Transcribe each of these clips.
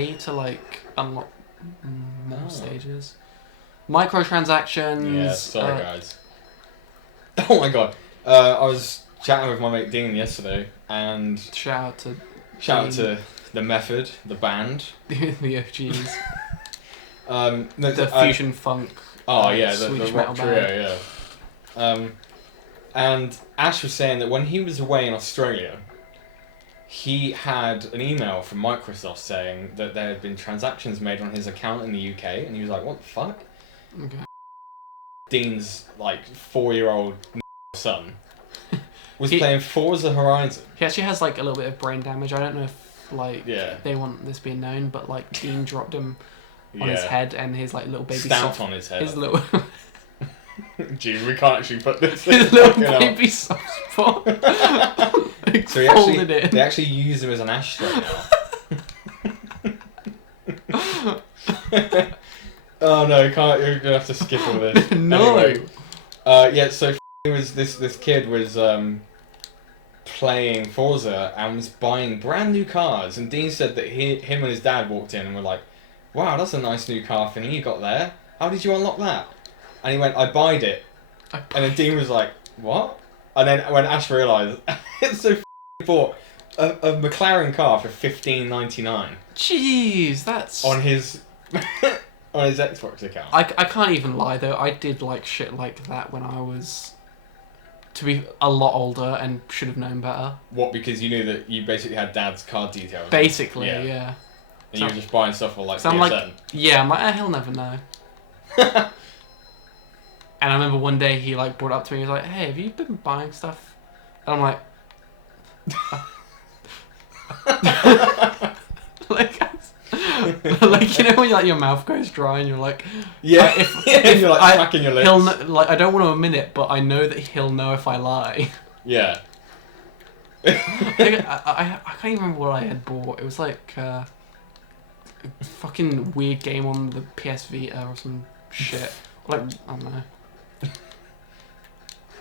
pay to like unlock more stages. Microtransactions. Yeah, sorry guys. Oh my god. I was chatting with my mate Dean yesterday, and shout out to the Method, the band, the OGs. the fusion funk. Oh yeah, the Swedish rock metal trio, yeah. And Ash was saying that when he was away in Australia, he had an email from Microsoft saying that there had been transactions made on his account in the UK, and he was like, "What the fuck?" Okay. Dean's like 4-year-old son was playing Forza Horizon. He actually has like a little bit of brain damage. I don't know if like they want this being known, but like Dean dropped him on his head, and his like little baby stamped on his head. His little. Gee, we can't actually put this. His little baby soft spot. Like, so they actually use him as an ashtray now. Oh no, you can't. You're gonna have to skip all this. No. Anyway, so this kid was playing Forza and was buying brand new cars, and Dean said that him and his dad walked in and were like, "Wow, that's a nice new car thingy you got there. How did you unlock that?" And he went, "I buyed it." And then Dean was like, "What?" And then when Ash realised, it's so bought a McLaren car for $15.99. Jeez, that's on his on his Xbox account. I can't even lie though. I did like shit like that when I was, to be a lot older, and should have known better. What? Because you knew that you basically had Dad's card details. Basically, yeah. And you were just buying stuff for like so PSN. I'm like, he'll never know. And I remember one day he like brought it up to me. He was like, "Hey, have you been buying stuff?" And I'm like, like you know when like your mouth goes dry and you're like, if you're like smacking your lips. He'll like I don't want to admit it, but I know that he'll know if I lie. Yeah. I can't even remember what I had bought. It was like a fucking weird game on the PS Vita or some shit. Like I don't know.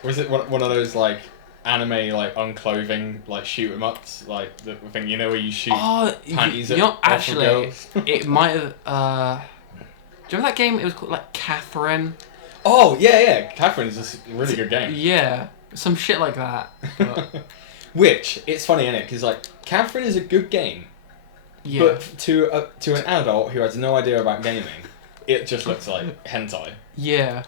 Was it one of those like anime like unclothing like shoot 'em ups like the thing where you shoot panties at actually girls? It might have. Do you remember that game? It was called like Catherine. Oh yeah, Catherine is a really good game. Yeah, some shit like that. But... Which it's funny, isn't it? Because like Catherine is a good game. Yeah. But to an adult who has no idea about gaming, it just looks like hentai. Yeah.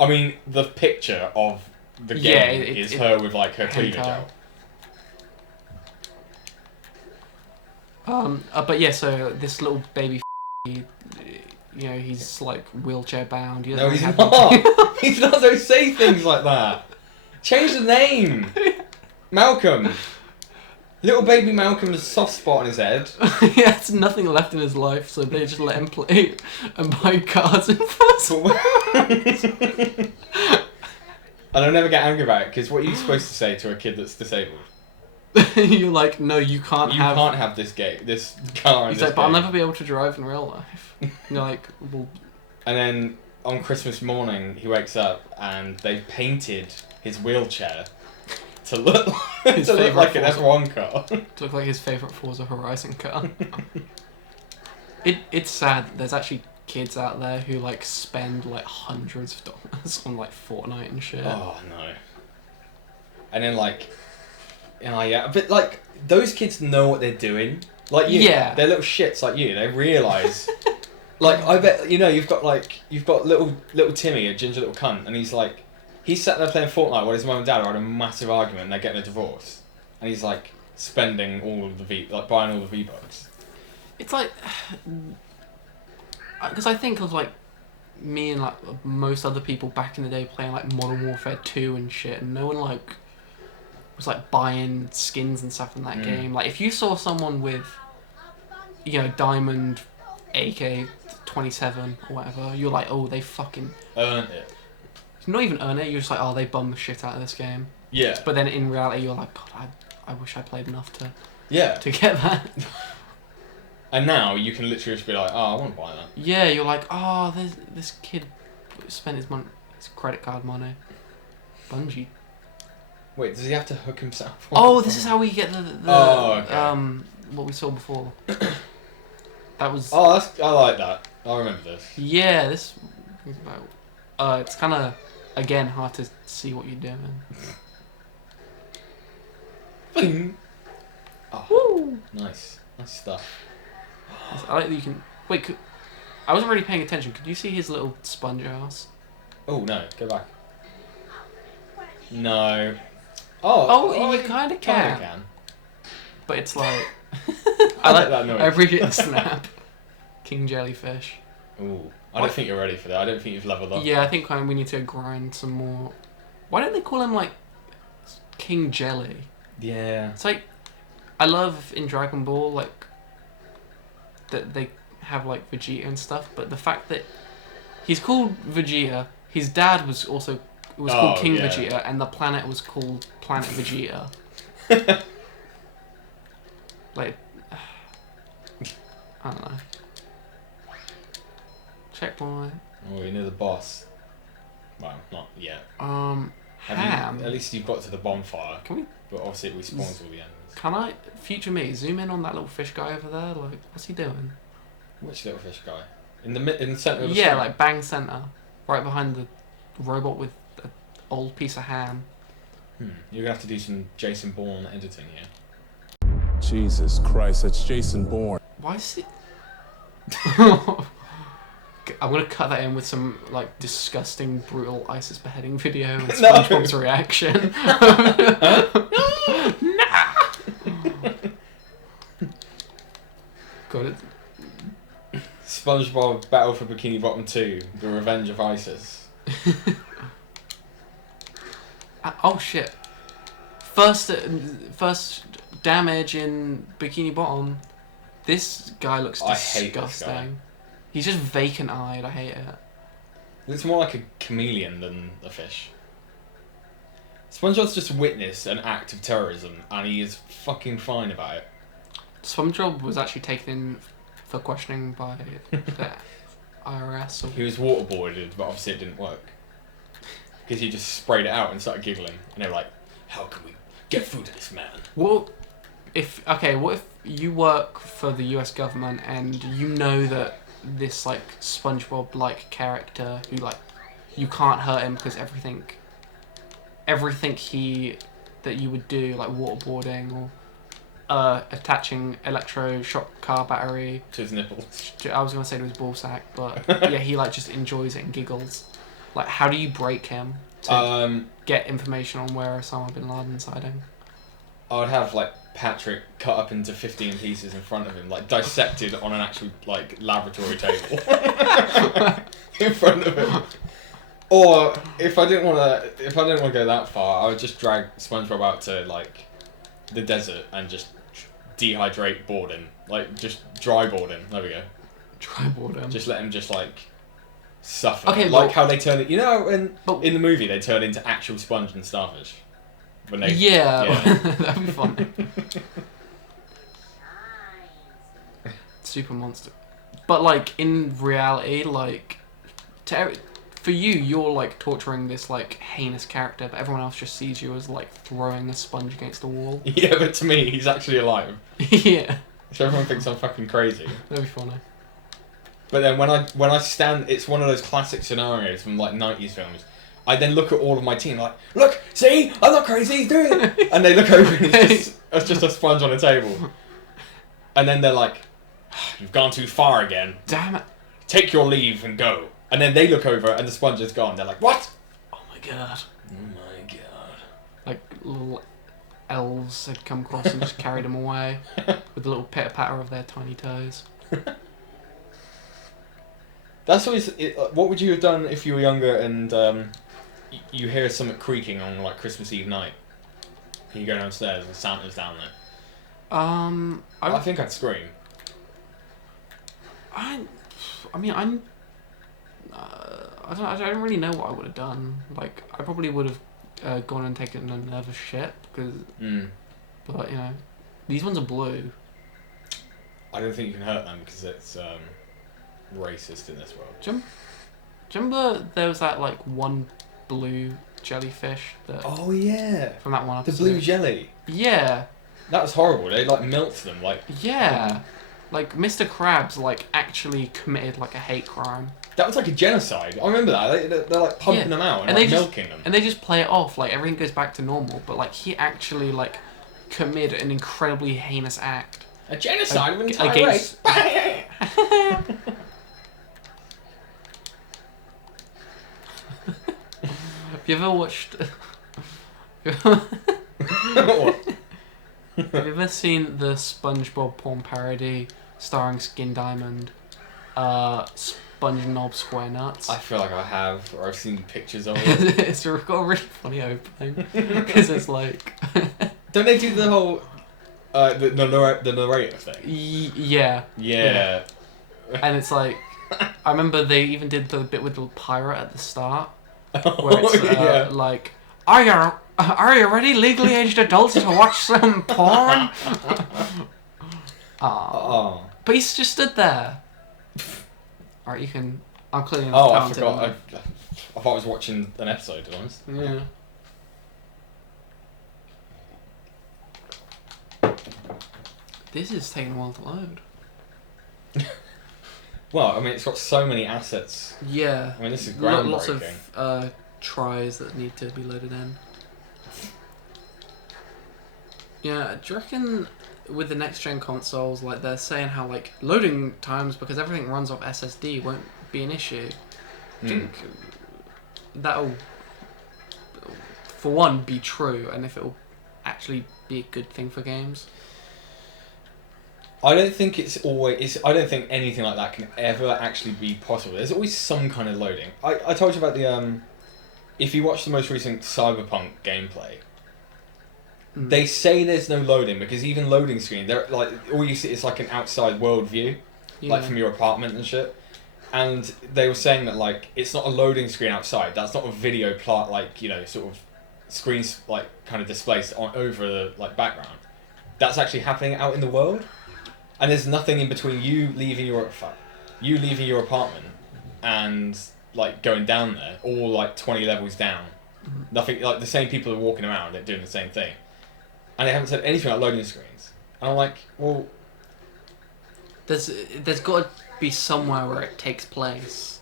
I mean, the picture of the game is her with like her cleavage out. But yeah, so this little baby, he's like wheelchair bound. No, he's not. He's not. Don't say things like that. Change the name. Malcolm. Little baby Malcolm has a soft spot on his head. He has nothing left in his life, so they just let him play and buy cars and Forza. And I'll never get angry about it, because what are you supposed to say to a kid that's disabled? You're like, no, you can't have this car. He's like, but I'll never be able to drive in real life. And you're like, well. And then on Christmas morning, he wakes up and they've painted his wheelchair to look like an F1 car. To look like his favourite Forza Horizon car. It's sad that there's actually kids out there who like spend like hundreds of dollars on like Fortnite and shit. Oh no. And then like, but like those kids know what they're doing. Like you, they're little shits like you. They realise. Like I bet you've got little Timmy, a ginger little cunt, and he's sat there playing Fortnite while his mum and dad are having a massive argument and they're getting a divorce, and he's like spending all of the buying all the V-Bucks. It's like, because I think of like me and like most other people back in the day playing like Modern Warfare 2 and shit, and no one like was like buying skins and stuff in that game. Like if you saw someone with Diamond AK-27 or whatever, you're like, oh, they fucking earned it. Not even earn it, you're just like, oh, they bummed the shit out of this game. Yeah. But then in reality, you're like, God, I wish I played enough to get that. And now you can literally just be like, oh, I want to buy that. Yeah, you're like, oh, this kid spent his credit card money. Bungie. Wait, does he have to hook himself? Oh, this is how we get the okay. what we saw before. That was. Oh, I like that. I remember this. Yeah, this is about. It's kind of again hard to see what you're doing. Boom. Oh, Woo! nice stuff. I like that you can. Wait, I wasn't really paying attention. Could you see his little sponge ass? Oh no, go back. No. You kind of can. But it's like. I like that noise. I appreciate the snap. King jellyfish. Ooh, I don't think you're ready for that. I don't think you've leveled up. Yeah, I think we need to grind some more. Why don't they call him like King Jelly? Yeah. It's like I love in Dragon Ball like that they have like Vegeta and stuff, but the fact that he's called Vegeta, his dad was called King Vegeta, and the planet was called Planet Vegeta. Like, I don't know. Checkpoint. Oh, you're near the boss. Well, not yet. Ham. At least you've got to the bonfire. Can we? But obviously it respawns all the enemies. Can I, future me, zoom in on that little fish guy over there? Like, what's he doing? Which little fish guy? In the centre of the Yeah, screen? like bang center, right behind the robot with an old piece of ham. You're gonna have to do some Jason Bourne editing here. Jesus Christ, that's Jason Bourne. Why is it? I'm gonna cut that in with some like disgusting, brutal ISIS beheading video and SpongeBob's reaction. Nah. Got it. SpongeBob Battle for Bikini Bottom 2: The Revenge of ISIS. Oh shit! First damage in Bikini Bottom. This guy looks disgusting. I hate this guy. He's just vacant-eyed. I hate it. Looks more like a chameleon than a fish. SpongeBob's just witnessed an act of terrorism, and he is fucking fine about it. SpongeBob was actually taken in for questioning by the IRS. He was waterboarded, but obviously it didn't work. Because he just sprayed it out and started giggling. And they were like, how can we get through to this man? What if you work for the US government and you know that this like SpongeBob-like character who like you can't hurt him because everything that you would do, like waterboarding or attaching electroshock car battery to his nipples. I was gonna say to his ballsack, but yeah, he like just enjoys it and giggles. Like, how do you break him to get information on where Osama bin Laden's hiding? I would have like Patrick cut up into 15 pieces in front of him, like dissected on an actual like laboratory table in front of him. Or if I didn't want to go that far, I would just drag SpongeBob out to like the desert and just dehydrate board him, like just dry board him. There we go. Dry board him. Just let him just like suffer. Okay, like how they turn it. You know, in the movie they turn into actual sponge and starfish. When they, yeah. That'd be fun. Super monster. But like in reality, like for you, you're like torturing this like heinous character, but everyone else just sees you as like throwing a sponge against a wall. Yeah, but to me, he's actually alive. Yeah. So everyone thinks I'm fucking crazy. That'd be funny. But then when I stand, it's one of those classic scenarios from like 90s films. I then look at all of my team like, look, see, I'm not crazy, he's doing it. And they look over and it's just a sponge on a table. And then they're like, you've gone too far again. Damn it. Take your leave and go. And then they look over and the sponge is gone. They're like, what? Oh my god. Oh my god. Like little elves had come across and just carried them away with a little pitter-patter of their tiny toes. That's always... what would you have done if you were younger and you hear something creaking on like Christmas Eve night? And you go downstairs and Santa's down there. I think I'd scream. I don't really know what I would have done. Like, I probably would have gone and taken a nervous shit because, but you know, these ones are blue. I don't think you can hurt them because it's racist in this world. Do you remember there was that like one blue jellyfish that? Oh yeah. From that one episode. The blue jelly. Yeah. That was horrible. They like milked them like. Yeah. Like Mr. Krabs like actually committed like a hate crime. That was like a genocide. I remember that. They're like pumping them out and like milking them. And they just play it off like everything goes back to normal. But like he actually like committed an incredibly heinous act. A genocide of an entire race. Have you ever watched? What? Have you ever seen the Spongebob porn parody starring Skin Diamond, SpongeNob Square Nuts? I feel like I have, or I've seen pictures of it. It's got a really funny opening because it's like. Don't they do the whole, the narrator thing? Yeah. Yeah. And it's like, I remember they even did the bit with the pirate at the start, where it's like, are you ready, legally aged adults, to watch some porn? But he's just stood there. Alright, you can. I'm clearly not talented. I forgot. I thought I was watching an episode, to be honest. Yeah. This is taking a while to load. Well, I mean, it's got so many assets. Yeah. I mean, this is groundbreaking. Lots of tries that need to be loaded in. Yeah, do you reckon with the next gen consoles, like they're saying how like loading times because everything runs off SSD won't be an issue? Do you think that'll, for one, be true, and if it'll actually be a good thing for games? I don't think it's always. I don't think anything like that can ever actually be possible. There's always some kind of loading. I told you about the if you watch the most recent Cyberpunk gameplay, they say there's no loading because even loading screen, they're like all you see is like an outside world view, like from your apartment and shit. And they were saying that like it's not a loading screen outside. That's not a video plot like sort of screens like kind of displaced over the like background. That's actually happening out in the world. And there's nothing in between you leaving your apartment and like going down there, or like 20 levels down. Nothing, like the same people are walking around doing the same thing, and they haven't said anything about loading screens. And I'm like, well, there's got to be somewhere where it takes place.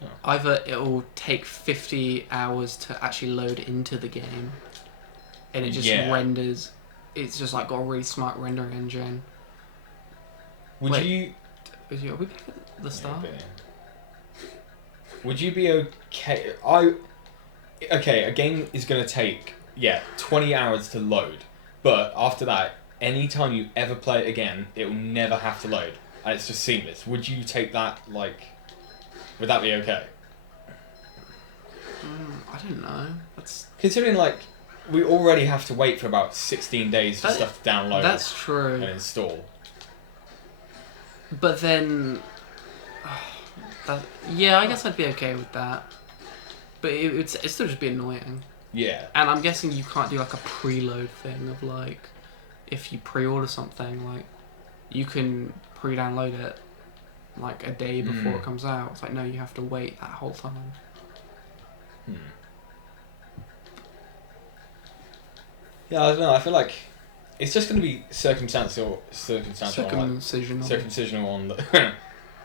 Oh. Either it'll take 50 hours to actually load into the game, and it just renders. It's just like got a really smart rendering engine. Are we back at the start? Would you be okay? Okay, a game is going to take 20 hours to load, but after that, anytime you ever play it again, it will never have to load, and it's just seamless. Would you take that? Like, would that be okay? I don't know. That's considering like. We already have to wait for about 16 days for stuff to download. That's true. And install. But then, I guess I'd be okay with that. But it'd still just be annoying. Yeah. And I'm guessing you can't do like a preload thing of like, if you pre-order something, like, you can pre-download it like a day before it comes out. It's like, no, you have to wait that whole time. Yeah, I don't know. I feel like it's just going to be circumstantial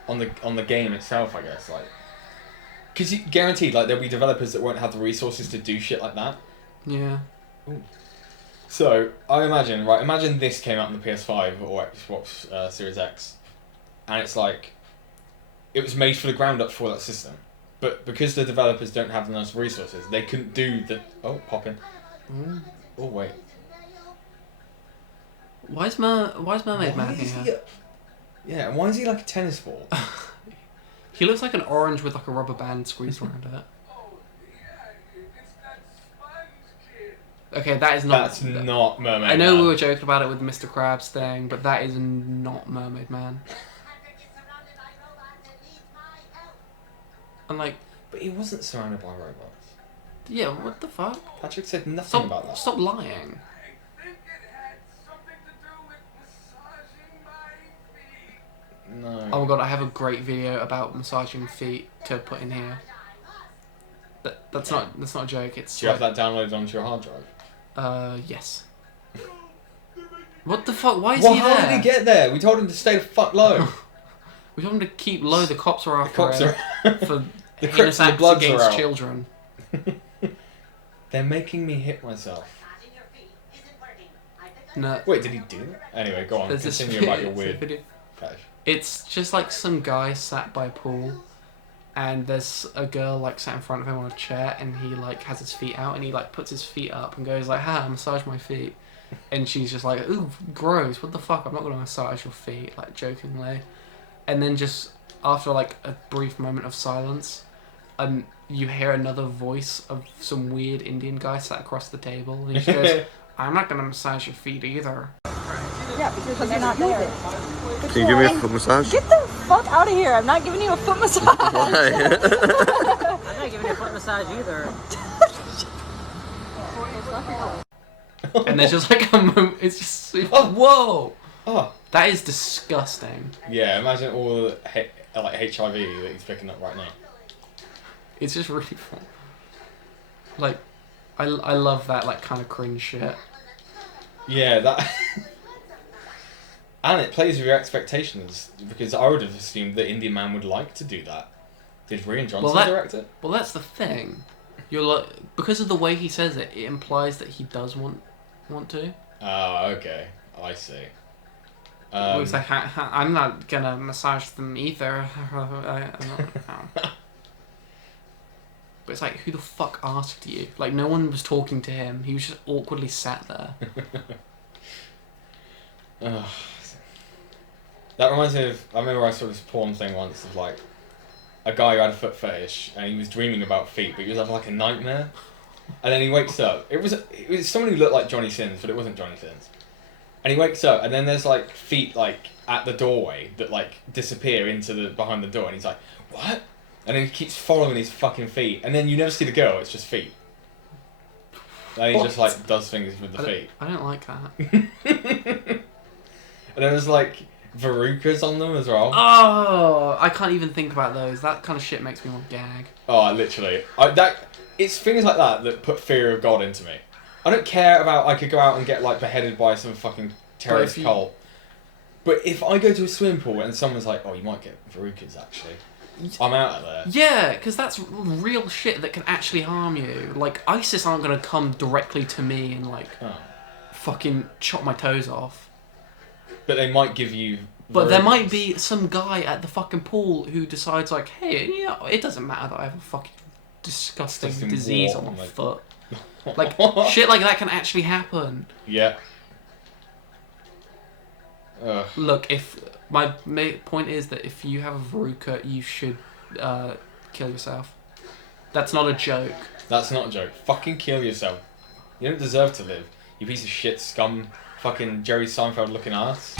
on the on the game itself, I guess. Like, because guaranteed, like there'll be developers that won't have the resources to do shit like that. Yeah. Ooh. So I imagine this came out on the PS5 or Xbox Series X, and it's like it was made for the ground up for that system, but because the developers don't have enough resources, they couldn't do the popping. Oh wait. Why is Mermaid Man here? Yeah, why is he like a tennis ball? He looks like an orange with like a rubber band squeezed around it. Okay, that is not. That's not Mermaid Man. I know we were joking about it with Mr. Krabs thing, but that is not Mermaid Man. I'm like. But he wasn't surrounded by robots. Yeah, what the fuck? Patrick said nothing about that. Stop lying. I think it had something to do with massaging my feet. No. Oh my god, I have a great video about massaging feet to put in here. That's not a joke. It's. Do you have that downloaded onto your hard drive? Yes. What the fuck? Why is Well, he how there? did he get there? We told him to stay the fuck low. We told him to keep low. The cops are after cops him are- for The heinous Crips and the acts Bloods are against out. children. They're making me hit myself. No. Wait, did he do that? Anyway, go on. There's this Continue about your it's a weird video. fetish. It's just like some guy sat by a pool, and there's a girl like sat in front of him on a chair, and he like has his feet out, and he like puts his feet up and goes like, "Ha, massage my feet," and she's just like, "Ooh, gross! What the fuck? I'm not gonna massage your feet," like jokingly, and then just after like a brief moment of silence, you hear another voice of some weird Indian guy sat across the table, and he just goes, "I'm not gonna massage your feet either." Yeah, because you're not there. Can you give me a foot massage? Get the fuck out of here! I'm not giving you a foot massage. Why? I'm not giving you a foot massage either. And there's just like a moment. It's just whoa. Oh. That is disgusting. Yeah, imagine all the like HIV that he's picking up right now. It's just really fun. Like, I love that like kind of cringe shit. Yeah, that. And it plays with your expectations, because I would have assumed that Indian Man would like to do that. Did Rian Johnson direct it? Well, that's the thing. You're like, because of the way he says it, it implies that he does want to. Oh, okay. I see. He's like, I'm not gonna massage them either. I'm not. But it's like, who the fuck asked you? Like, no one was talking to him. He was just awkwardly sat there. That reminds me of, I remember I saw this porn thing once of like a guy who had a foot fetish and he was dreaming about feet, but he was having like a nightmare. And then he wakes up. It was someone who looked like Johnny Sins, but it wasn't Johnny Sins. And he wakes up and then there's like feet like at the doorway that like disappear into the behind the door, and he's like, "What?" And then he keeps following his fucking feet, and then you never see the girl, it's just feet. And he just like does things with the feet. I don't like that. And then there's like verrucas on them as well. Oh, I can't even think about those. That kind of shit makes me want to gag. Oh, literally. It's things like that put fear of God into me. I don't care about I could go out and get like beheaded by some fucking terrorist cult. But if I go to a swimming pool and someone's like, "Oh, you might get verrucas," actually, I'm out of there. Yeah, because that's real shit that can actually harm you. Like, ISIS aren't going to come directly to me and like fucking chop my toes off. But they might give you. But there might be some guy at the fucking pool who decides like, "Hey, yeah, it doesn't matter that I have a fucking disgusting disease on my foot." Like, shit like that can actually happen. Yeah. Look, if my point is that if you have a verruca, you should kill yourself. That's not a joke. That's not a joke. Fucking kill yourself. You don't deserve to live. You piece of shit scum. Fucking Jerry Seinfeld looking ass.